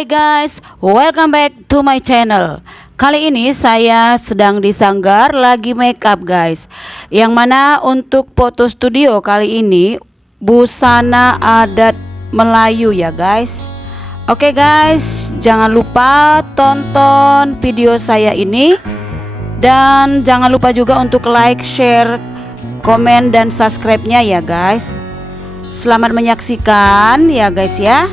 Hai guys, welcome back to my channel. Kali ini saya sedang di Sanggar lagi make up guys. Yang mana untuk foto studio kali ini busana adat Melayu ya guys. Oke guys, jangan lupa tonton video saya ini. Dan jangan lupa juga untuk like, share, komen, dan subscribe-nya ya guys. Selamat menyaksikan ya guys ya.